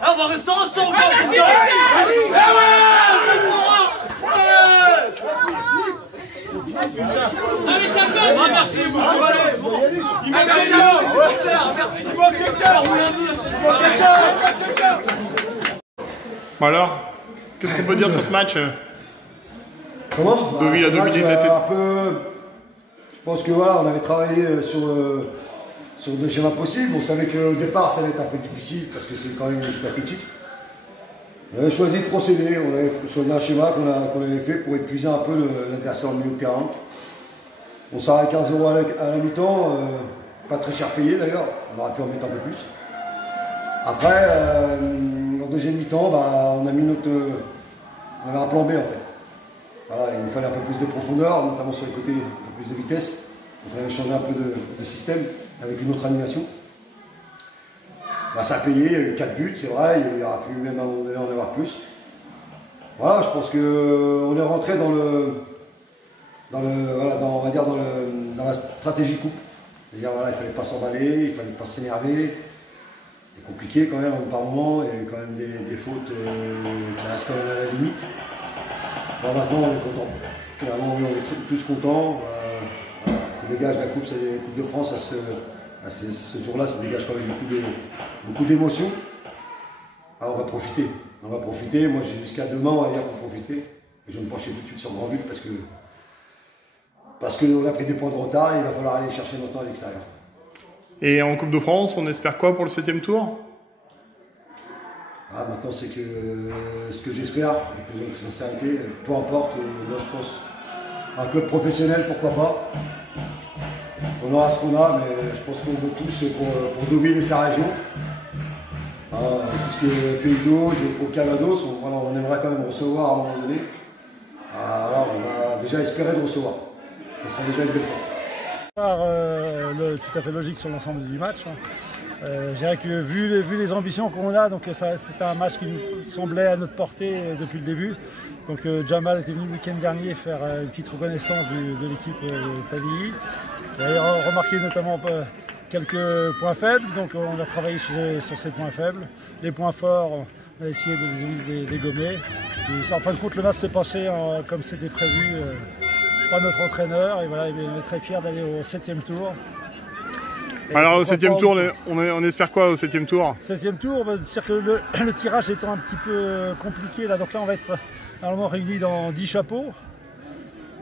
On va rester ensemble. Merci beaucoup. Il manque quelqu'un. Bon alors, qu'est-ce qu'on peut dire sur ce match? Comment? Deauville a dominé la tête. Un peu. Je pense que voilà, on avait travaillé sur deux schémas possibles. On savait qu'au départ, ça allait être un peu difficile parce que c'est quand même une équipe athlétique. On avait choisi de procéder. On avait choisi un schéma qu'on avait fait pour épuiser un peu l'adversaire au milieu de terrain. On s'arrête 15-0 à la mi-temps, pas très cher payé d'ailleurs. On aurait pu en mettre un peu plus. Après, en deuxième mi-temps, on a mis on avait un plan B en fait. Voilà, il nous fallait un peu plus de profondeur, notamment sur les côtés, un peu plus de vitesse. Donc on avait changé un peu de système avec une autre animation. Ça a payé, il y a eu 4 buts, c'est vrai, il y aura pu même à un moment donné en avoir plus. Voilà, je pense qu'on est rentré dans la stratégie coupe. C'est-à-dire voilà, il ne fallait pas s'emballer, il ne fallait pas s'énerver. C'était compliqué quand même par moment, il y avait quand même des fautes qui restent quand même à la limite. Bon, maintenant on est content. Clairement on est tous contents. Ça dégage la coupe, c'est la Coupe de France ce jour-là, ça dégage quand même beaucoup d'émotions. Alors on va profiter. Moi j'ai jusqu'à demain on va dire pour profiter. Et je vais me pencher tout de suite sur le grand but parce qu'on a pris des points de retard et il va falloir aller chercher maintenant à l'extérieur. Et en Coupe de France, on espère quoi pour le 7e tour? Maintenant c'est que ce que j'espère, avec plus de sincérité, peu importe, moi je pense un club professionnel, pourquoi pas. On aura ce qu'on a, mais je pense qu'on veut tous pour Deauville et sa région. Tout ce qui est Pays d'Auge, au Calvados, on aimerait quand même recevoir à un moment donné. Alors on va déjà espérer de recevoir. Ça sera déjà une belle fois. Tout à fait logique sur l'ensemble du match. Je dirais que vu les ambitions qu'on a, donc c'était un match qui nous semblait à notre portée depuis le début. Donc Jamal était venu le week-end dernier faire une petite reconnaissance de l'équipe de Pavilly. Il a remarqué notamment quelques points faibles, donc on a travaillé sur ces points faibles. Les points forts, on a essayé de les gommer. Et en fin de compte, le match s'est passé comme c'était prévu par notre entraîneur. Et voilà, il est très fier d'aller au 7e tour. Alors au 7e tour, on espère quoi au 7e tour? 7e tour, c'est-à-dire que le tirage étant un petit peu compliqué, là, donc là on va être normalement réunis dans 10 chapeaux.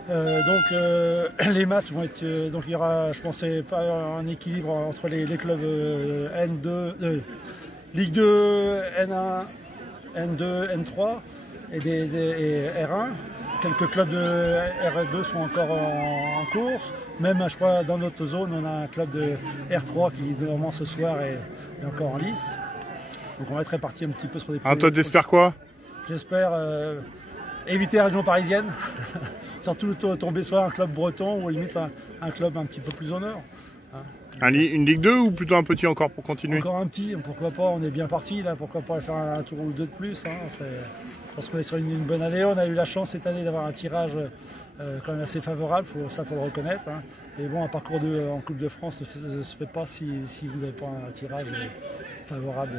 Les matchs vont être. Donc il y aura, je pense, pas un équilibre entre les clubs N2, Ligue 2, N1, N2, N3 et R1. Quelques clubs de R2 sont encore en course. Même, je crois, dans notre zone, on a un club de R3 qui, normalement, ce soir est encore en lice. Donc, on va être répartis un petit peu sur les... toi, t'espères quoi? J'espère éviter la région parisienne. Surtout tomber sur un club breton ou limite un club un petit peu plus au nord. Une Ligue 2 ou plutôt un petit encore pour continuer? Encore un petit, pourquoi pas, on est bien parti là, pourquoi pas faire un tour ou deux de plus. Je pense qu'on est sur une bonne année, on a eu la chance cette année d'avoir un tirage quand même assez favorable, ça faut le reconnaître. Et bon, un parcours en Coupe de France ne se fait pas si vous n'avez pas un tirage favorable.